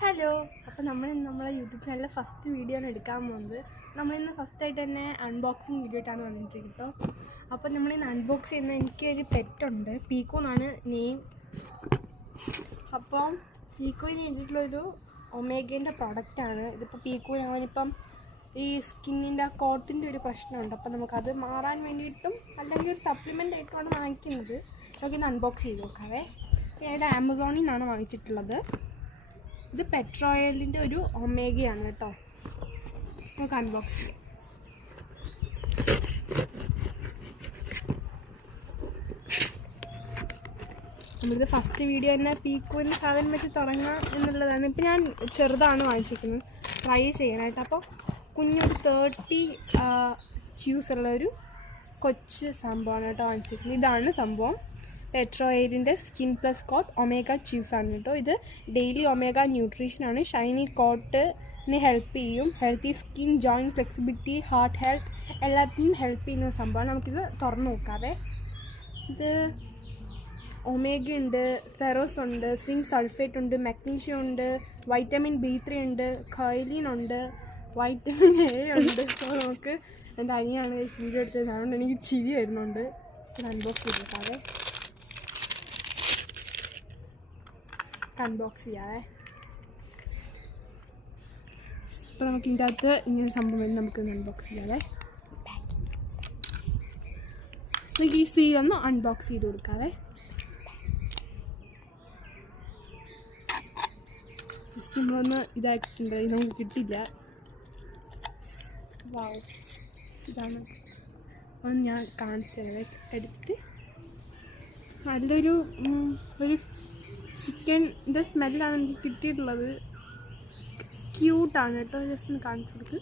Hello, അപ്പോൾ നമ്മളെ YouTube ചാനലിലെ ഫസ്റ്റ് വീഡിയോ ആണ് എടുക്കാൻ പോകുന്നത്. നമ്മളിന്ന് ഫസ്റ്റായിട്ട് തന്നെ അൺബോക്സിങ് വീഡിയോ ആയിട്ടാണ് വന്നിട്ടുള്ളത് കേട്ടോ. അപ്പോൾ നമ്മളിന്ന് അൺബോക്സ് ചെയ്യുന്ന എനിക്കൊരു പെറ്റുണ്ട്, പീക്കോ എന്നാണ് നെയിം. അപ്പം പീക്കോയിന് വേണ്ടിയിട്ടുള്ളൊരു ഒമേഗേൻ്റെ പ്രൊഡക്റ്റാണ് ഇതിപ്പോൾ. പീക്കോ ഞാനിപ്പം ഈ സ്കിന്നിൻ്റെ കോട്ടിൻ്റെ ഒരു പ്രശ്നമുണ്ട്, അപ്പോൾ നമുക്കത് മാറാൻ വേണ്ടിയിട്ടും അല്ലെങ്കിൽ ഒരു സപ്ലിമെൻ്റ് ആയിട്ടുമാണ് വാങ്ങിക്കുന്നത്. നമുക്കിന്ന് അൺബോക്സ് ചെയ്ത് നോക്കാവേ. ഞാനിത് ആമസോണിൽ നിന്നാണ് വാങ്ങിച്ചിട്ടുള്ളത്. ഇത് പെട്രോയിലിൻ്റെ ഒരു ഒമേഗയാണ് കേട്ടോ. നമുക്ക് അൺബോക്സ് ചെയ്യാം. നമ്മളിത് ഫസ്റ്റ് വീഡിയോ തന്നെ പീക്കോൻ്റെ സാധനം വെച്ച് തുടങ്ങാം എന്നുള്ളതാണ്. ഇപ്പം ഞാൻ ചെറുതാണ് വാങ്ങിച്ചിരിക്കുന്നത് ട്രൈ ചെയ്യാനായിട്ട്. അപ്പോൾ കുഞ്ഞൊരു 30 ച്യൂസ് ഉള്ളൊരു കൊച്ച് സംഭവമാണ് കേട്ടോ വാങ്ങിച്ചിരിക്കുന്നത്. ഇതാണ് സംഭവം. പെട്രോയിലിൻ്റെ സ്കിൻ പ്ലസ് കോട്ട് ഒമേഗ ച്യൂസാണ് കേട്ടോ. ഇത് ഡെയിലി ഒമേഗ ന്യൂട്രീഷനാണ്. ഷൈനി കോട്ടിന് ഹെൽപ്പ് ചെയ്യും. Healthy skin, joint flexibility, heart health എല്ലാത്തിനും ഹെൽപ്പ് ചെയ്യുന്ന സംഭവമാണ്. നമുക്കിത് തുറന്ന് നോക്കാവേ. ഇത് ഒമേഗ ഉണ്ട്, ഫെറോസ് ഉണ്ട്, സിങ്ക് സൾഫേറ്റ് ഉണ്ട്, മഗ്നീഷ്യം ഉണ്ട്, വൈറ്റമിൻ B3 ഉണ്ട്, ഖൈലിൻ ഉണ്ട്, വൈറ്റമിൻ A ഉണ്ട്. സോ നമുക്ക് എൻ്റെ അനിയാണ് വീഡിയോ എടുത്തത്, അതുകൊണ്ട് എനിക്ക് ചിരി വരുന്നുണ്ട്. ഇത് അൺബോക്സ് ചെയ്തേക്കാവേ. അൺബോക്സ് ചെയ്യാവേ. ഇപ്പോൾ നമുക്ക് ഇതിൻ്റെ അകത്ത് ഇങ്ങനൊരു സംഭവം വരും. നമുക്ക് അൺബോക്സ് ചെയ്യാവേ. നമുക്ക് ഈ സീൽ ഒന്ന് അൺബോക്സ് ചെയ്ത് കൊടുക്കാവേ. ജസ്റ്റ് നമ്മളൊന്ന് ഇതായിട്ടുണ്ട്, ഇത് നമുക്ക് കിട്ടില്ല. വാവ്, ഇതാണ് ഒന്ന് ഞാൻ കാണിച്ചത്. എടുത്തിട്ട് നല്ലൊരു ചിക്കൻ്റെ സ്മെല്ലാണ് എനിക്ക് കിട്ടിയിട്ടുള്ളത്. ക്യൂട്ടാണ് കേട്ടോ. ജസ്റ്റ് ഒന്ന് കാണിച്ചു കൊടുക്ക്.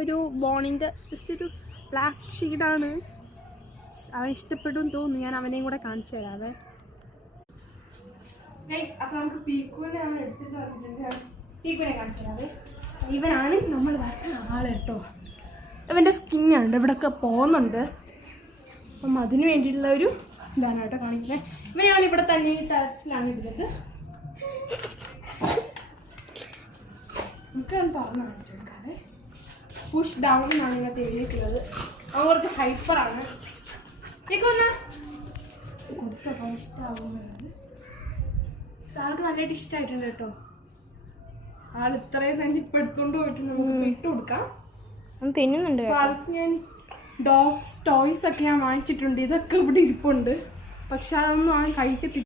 ഒരു ബോണിൻ്റെ ജസ്റ്റ് ഒരു ബ്ലാക്ക് ഷെയ്ഡാണ്. അവൻ ഇഷ്ടപ്പെടും തോന്നുന്നു. ഞാൻ അവനെയും കൂടെ കാണിച്ചു തരാവേ. അപ്പോൾ നമുക്ക് പീക്കോനെ നമ്മൾ എടുത്തിട്ട് വന്നിട്ടുണ്ട്. പീക്കോനെ കാണിച്ചു തരാവേ. ഇവനാണ് നമ്മൾ വരുന്ന ആൾ കേട്ടോ. ഇവൻ്റെ സ്കിന്നുണ്ട്, ഇവിടെയൊക്കെ പോകുന്നുണ്ട്. അപ്പം അതിന് വേണ്ടിയിട്ടുള്ള ഒരു ഇതാണ് കേട്ടോ കാണിക്കുന്നത്. ഇവൻ ഞാൻ ഇവിടെ തന്നെ ടെറസിലാണ് ഇടുന്നത്. നമുക്ക് തുറന്ന് കാണിച്ചു കൊടുക്കാതെ. പുഷ് ഡൗൺ എന്നാണ് ഇങ്ങനത്തെ എഴുതിയിട്ടുള്ളത്. അവൻ കുറച്ച് ഹൈപ്പറാണ്. കൊടുത്തപ്പോൾ ഇഷ്ടമാകുന്നത് സാർക്ക് നല്ലതായിട്ട് ഇഷ്ടമായിട്ടുണ്ട് കേട്ടോ. ആൾ ഇത്രയും തന്നെ ഇപ്പം എടുത്തുകൊണ്ട് പോയിട്ട് നമുക്ക് ഇട്ട് കൊടുക്കാം. തിന്നുന്നുണ്ട്. ആൾക്ക് ഞാൻ ഡോഗ്സ് ടോയ്സ് ഒക്കെ ഞാൻ വാങ്ങിച്ചിട്ടുണ്ട്. ഇതൊക്കെ ഇവിടെ ഇരിപ്പുണ്ട്, പക്ഷെ അതൊന്നും അവൻ കഴിക്കത്തില്ല.